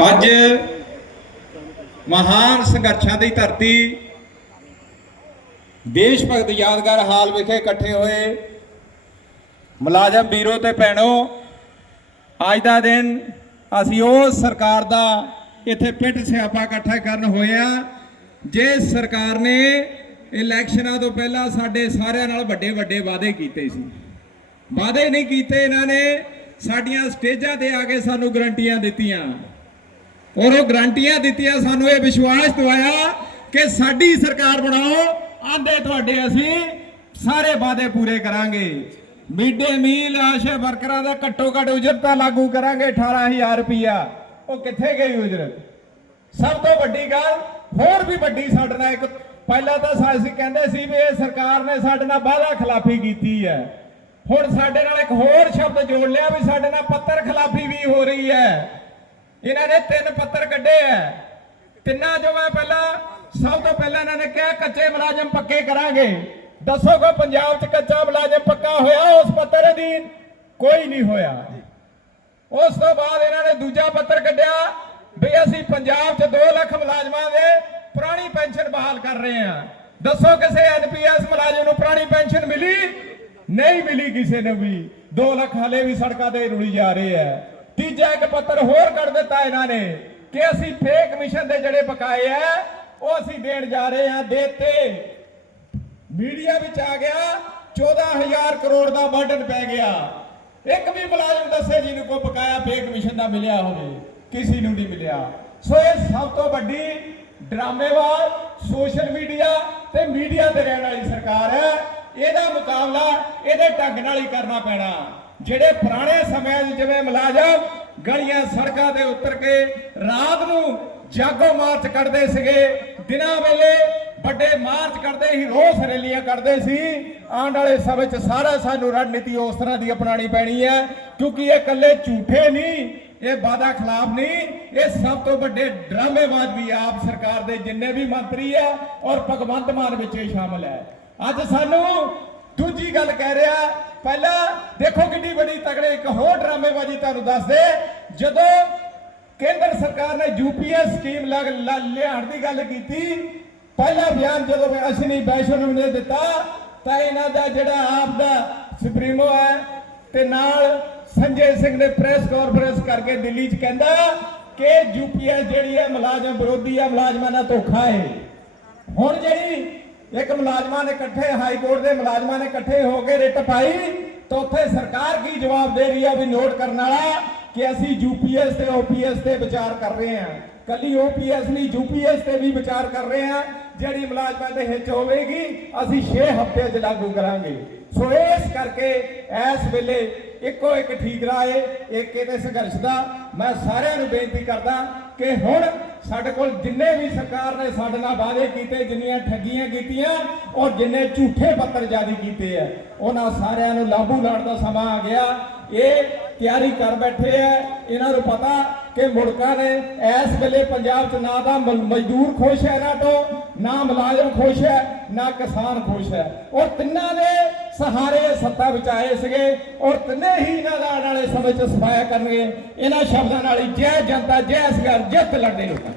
ਅੱਜ ਮਹਾਨ ਸੰਘਰਸ਼ਾਂ ਦੀ ਧਰਤੀ ਦੇਸ਼ ਭਗਤ ਯਾਦਗਾਰ ਹਾਲ ਵਿਖੇ ਇਕੱਠੇ ਹੋਏ। ਮੁਲਾਜ਼ਮ ਵੀਰੋ ਤੇ ਭੈਣੋ, ਅੱਜ ਦਾ ਦਿਨ ਅਸੀਂ ਉਸ ਸਰਕਾਰ ਦਾ ਇੱਥੇ ਪਿੱਟ ਸਿਆਪਾ ਇਕੱਠਾ ਕਰਨ ਹੋਇਆ ਜੇ ਸਰਕਾਰ ਨੇ ਇਲੈਕਸ਼ਨਾਂ ਤੋਂ ਪਹਿਲਾਂ ਸਾਡੇ ਸਾਰਿਆਂ ਨਾਲ ਵੱਡੇ ਵੱਡੇ ਵਾਅਦੇ ਕੀਤੇ ਸੀ। ਵਾਅਦੇ ਨਹੀਂ ਕੀਤੇ, ਇਹਨਾਂ ਨੇ ਸਾਡੀਆਂ ਸਟੇਜਾਂ ਤੇ ਆ ਕੇ ਸਾਨੂੰ ਗਰੰਟੀਆਂ ਦਿੱਤੀਆਂ। ਔਰ ਉਹ ਗਰੰਟੀਆਂ ਦਿੱਤੀਆਂ, ਸਾਨੂੰ ਇਹ ਵਿਸ਼ਵਾਸ ਦਵਾਇਆ ਕਿ ਸਾਡੀ ਸਰਕਾਰ ਬਣਾਓ, ਆਂਦੇ ਤੁਹਾਡੇ ਅਸੀਂ ਸਾਰੇ ਵਾਅਦੇ ਪੂਰੇ ਕਰਾਂਗੇ। ਮਿਡ-ਡੇ ਮੀਲ ਆਸ਼ਾ ਵਰਕਰਾਂ ਦਾ ਘੱਟੋ ਘੱਟ ਉਜਰਤਾ ਲਾਗੂ ਕਰਾਂਗੇ 18000 ਰੁਪਇਆ ਉਹ ਕਿੱਥੇ ਗਈ ਉਜਰਤ? ਸਭ ਤੋਂ ਵੱਡੀ ਗੱਲ, ਹੋਰ ਵੀ ਵੱਡੀ ਸਾਡੇ ਨਾਲ ਇੱਕ, ਪਹਿਲਾਂ ਤਾਂ ਅਸੀਂ ਕਹਿੰਦੇ ਸੀ ਵੀ ਇਹ ਸਰਕਾਰ ਨੇ ਸਾਡੇ ਨਾਲ ਵਾਅਦਾ ਖਿਲਾਫੀ ਕੀਤੀ ਹੈ। ਹੁਣ ਸਾਡੇ ਨਾਲ ਇੱਕ ਹੋਰ ਸ਼ਬਦ ਜੋੜ ਲਿਆ ਵੀ ਸਾਡੇ ਨਾਲ ਪੱਤਰ ਖਿਲਾਫੀ ਵੀ ਹੋ ਰਹੀ ਹੈ। ਇਹਨਾਂ ਨੇ ਤਿੰਨ ਪੱਤਰ ਕੱਢੇ ਐ। ਤਿੰਨਾਂ ਜੋ ਮੈਂ ਪਹਿਲਾਂ, ਸਭ ਤੋਂ ਪਹਿਲਾਂ ਇਹਨਾਂ ਨੇ ਕਿਹਾ, ਕੱਚੇ ਮੁਲਾਜ਼ਮ ਪੱਕੇ ਕਰਾਂਗੇ। ਦੱਸੋ ਕੋ ਪੰਜਾਬ 'ਚ ਕੱਚਾ ਮੁਲਾਜ਼ਮ ਪੱਕਾ ਹੋਇਆ, ਉਸ ਪੱਤਰ ਅਧੀਨ ਕੋਈ ਨਹੀਂ ਹੋਇਆ। ਉਸ ਤੋਂ ਬਾਅਦ ਇਹਨਾਂ ਨੇ ਦੂਜਾ ਪੱਤਰ ਕੱਢਿਆ ਵੀ ਅਸੀਂ ਪੰਜਾਬ 'ਚ 2 ਲੱਖ ਮੁਲਾਜ਼ਮਾਂ ਦੇ ਪੁਰਾਣੀ ਪੈਨਸ਼ਨ ਬਹਾਲ ਕਰ ਰਹੇ ਹਾਂ। ਦੱਸੋ ਕਿਸੇ ਐਨਪੀਐਸ ਮੁਲਾਜ਼ਮ ਨੂੰ ਪੁਰਾਣੀ ਪੈਨਸ਼ਨ ਮਿਲੀ? ਨਹੀਂ ਮਿਲੀ ਕਿਸੇ ਨੂੰ ਵੀ। 2 ਲੱਖ ਹਲੇ ਵੀ ਸੜਕਾਂ ਤੇ ਰੁਲੀ ਜਾ ਰਹੇ ਹੈ ਤੀਜਾ ਇੱਕ ਪੱਤਰ ਹੋਰ ਕੱਢ ਦਿੱਤਾ ਇਹਨਾਂ ਨੇ ਕਿ ਅਸੀਂ ਫੇਕ ਮਿਸ਼ਨ ਦੇ ਜਿਹੜੇ ਬਕਾਏ ਆ, ਉਹ ਅਸੀਂ ਦੇਣ ਜਾ ਰਹੇ ਹਾਂ ਦੇਤੇ। ਮੀਡੀਆ ਵਿੱਚ ਆ ਗਿਆ 14000 ਕਰੋੜ ਦਾ ਬਰਡਨ ਪੈ ਗਿਆ। ਇੱਕ ਵੀ ਮੁਲਾਜ਼ਮ ਦੱਸੇ ਜਿਹਨੂੰ ਕੋਈ ਬਕਾਇਆ ਫੇਕ ਮਿਸ਼ਨ ਦਾ ਮਿਲਿਆ ਹੋਵੇ, ਕਿਸੇ ਨੂੰ ਨਹੀਂ ਮਿਲਿਆ। ਸੋ ਇਹ ਸਭ ਤੋਂ ਵੱਡੀ ਡਰਾਮੇਵਾਰ ਸੋਸ਼ਲ ਮੀਡੀਆ ਤੇ ਮੀਡੀਆ ਤੇ ਰਹਿਣ ਵਾਲੀ ਸਰਕਾਰ ਹੈ। ਇਹਦਾ ਮੁਕਾਬਲਾ ਇਹਦੇ ਢੰਗ ਨਾਲ ਹੀ ਕਰਨਾ ਪੈਣਾ। ਜਿਹੜੇ ਪੁਰਾਣੇ ਸਮਿਆਂ 'ਚ ਜਿਵੇਂ ਮੁਲਾਜ਼ਮ ਗਲੀਆਂ ਸੜਕਾਂ ਤੇ ਉਤਰ ਕੇ ਰਾਤ ਨੂੰ ਜਾਗੋ ਮਾਰਚ ਕੱਢਦੇ ਸੀਗੇ, ਦਿਨਾਂ ਵੇਲੇ ਵੱਡੇ ਮਾਰਚ ਕਰਦੇ ਸੀ, ਰੋਸ ਰੈਲੀਆਂ ਕਰਦੇ ਸੀ। ਆਉਣ ਵਾਲੇ ਸਮੇਂ 'ਚ ਸਾਰਾ ਸਾਨੂੰ ਰਣਨੀਤੀ ਉਸ ਤਰ੍ਹਾਂ ਦੀ ਅਪਣਾਣੀ ਪੈਣੀ ਹੈ, ਕਿਉਂਕਿ ਇਹ ਇਕੱਲੇ ਝੂਠੇ ਨਹੀਂ, ਇਹ ਵਾਦਾ ਖਿਲਾਫ ਨਹੀਂ, ਇਹ ਸਭ ਤੋਂ ਵੱਡੇ ਡਰਾਮੇਬਾਜ਼ ਵੀ ਆਪ ਸਰਕਾਰ ਦੇ ਜਿੰਨੇ ਵੀ ਮੰਤਰੀ ਆ ਔਰ ਭਗਵੰਤ ਮਾਨ ਵਿੱਚ ਇਹ ਸ਼ਾਮਲ ਹੈ। ਅੱਜ ਸਾਨੂੰ ਦੂਜੀ ਗੱਲ ਕਹਿ ਰਿਹਾ ਪਹਿਲਾਂ ਦੇਖੋ ਕਿੰਨੀ ਵੱਡੀ ਤਗੜੇ ਇੱਕ ਹੋਰ ਡਰਾਮੇਬਾਜ਼ੀ ਤੁਹਾਨੂੰ ਦੱਸ ਜਦੋਂ ਕੇਂਦਰ ਸਰਕਾਰ ਨੇ ਯੂਪੀਐਸ ਸਕੀਮ ਲੱਗ ਲਿਆਉਣ ਦੀ ਗੱਲ ਕੀਤੀ, ਪਹਿਲਾ ਬਿਆਨ ਜਦੋਂ ਅਸ਼ਨੀ ਵੈਸ਼ਨਵ ਨੇ ਦਿੱਤਾ, ਤਾਂ ਇਹਨਾਂ ਦਾ ਜਿਹੜਾ ਆਪ ਦਾ ਸੁਪਰੀਮੋ ਹੈ, ਤੇ ਨਾਲ ਸੰਜੇ ਸਿੰਘ ਨੇ ਪ੍ਰੈਸ ਕਾਨਫਰੰਸ ਕਰਕੇ ਦਿੱਲੀ 'ਚ ਕਹਿੰਦਾ ਕਿ ਯੂਪੀਐਸ ਜਿਹੜੀ ਹੈ ਮੁਲਾਜ਼ਮ ਵਿਰੋਧੀ ਹੈ, ਮੁਲਾਜ਼ਮਾਂ ਨਾਲ ਧੋਖਾ ਹੈ। ਹੁਣ ਜਿਹੜੀ ਇੱਕ ਮੁਲਾਜ਼ਮਾਂ ਨੇ ਇਕੱਠੇ, ਹਾਈ ਕੋਰਟ ਦੇ ਮੁਲਾਜ਼ਮਾਂ ਨੇ ਇਕੱਠੇ ਹੋ ਕੇ ਰਿਟ ਪਾਈ ਤਾਂ ਉੱਥੇ ਸਰਕਾਰ ਕੀ ਜਵਾਬ ਦੇ ਰਹੀ ਹੈ ਵੀ ਨੋਟ ਕਰਨ ਵਾਲਾ ਕਿ ਅਸੀਂ ਯੂਪੀਐਸ ਤੇ ਓਪੀਐਸ ਤੇ ਵਿਚਾਰ ਕਰ ਰਹੇ ਹਾਂ। ਕੱਲੀ ਓਪੀਐਸ ਨਹੀਂ ਯੂਪੀਐਸ ਤੇ ਵੀ ਵਿਚਾਰ ਕਰ ਰਹੇ ਹਾਂ। ਜਿਹੜੀ ਮੁਲਾਜ਼ਮਾਂ ਦੇ ਹਿੱਤ ਹੋਵੇਗੀ, ਅਸੀਂ 6 ਹਫ਼ਤੇ 'ਚ ਲਾਗੂ ਕਰਾਂਗੇ। ਸੋ ਇਸ ਕਰਕੇ ਇਸ ਵੇਲੇ ਇੱਕੋ ਇੱਕ ਠੀਕ ਰਾਏ ਇੱਕ ਇਹਦੇ ਸੰਘਰਸ਼ ਦਾ। ਮੈਂ ਸਾਰਿਆਂ ਨੂੰ ਬੇਨਤੀ ਕਰਦਾ ਕਿ ਹੁਣ ਸਾਡੇ ਕੋਲ ਜਿੰਨੇ ਵੀ ਸਰਕਾਰ ਨੇ ਸਾਡੇ ਨਾਲ ਵਾਅਦੇ ਕੀਤੇ, ਜਿੰਨੀਆਂ ਠੱਗੀਆਂ ਕੀਤੀਆਂ, ਔਰ ਜਿੰਨੇ ਝੂਠੇ ਪੱਤਰ ਜਾਰੀ ਕੀਤੇ ਆ, ਉਹਨਾਂ ਸਾਰਿਆਂ ਨੂੰ ਲਾਗੂ ਲਾਉਣ ਦਾ ਸਮਾਂ ਆ ਗਿਆ। ਇਹ ਤਿਆਰੀ ਕਰ ਬੈਠੇ ਆ। ਇਹਨਾਂ ਨੂੰ ਪਤਾ ਕਿ ਮੁੜਕਾ ਨੇ ਇਸ ਵੇਲੇ ਪੰਜਾਬ 'ਚ ਨਾ ਤਾਂ ਮਜ਼ਦੂਰ ਖੁਸ਼ ਹੈ ਨਾ ਤੋਂ ਨਾ ਮੁਲਾਜ਼ਮ ਖੁਸ਼ ਹੈ, ਨਾ ਕਿਸਾਨ ਖੁਸ਼ ਹੈ। ਔਰ ਤਿੰਨਾਂ ਦੇ ਸਹਾਰੇ ਸੱਤਾ ਵਿੱਚ ਆਏ ਸੀਗੇ ਔਰ ਤਿੰਨੇ ਹੀ ਇਹਨਾਂ ਦਾ ਆਉਣ ਵਾਲੇ ਸਮੇਂ 'ਚ ਸਫਾਇਆ ਕਰਨਗੇ। ਇਹਨਾਂ ਸ਼ਬਦਾਂ ਨਾਲ ਹੀ ਜੈ ਜਨਤਾ, ਜੈ ਸਰਕਾਰ ਜਿੱਤ ਲੜਦੇ ਲੋਕਾਂ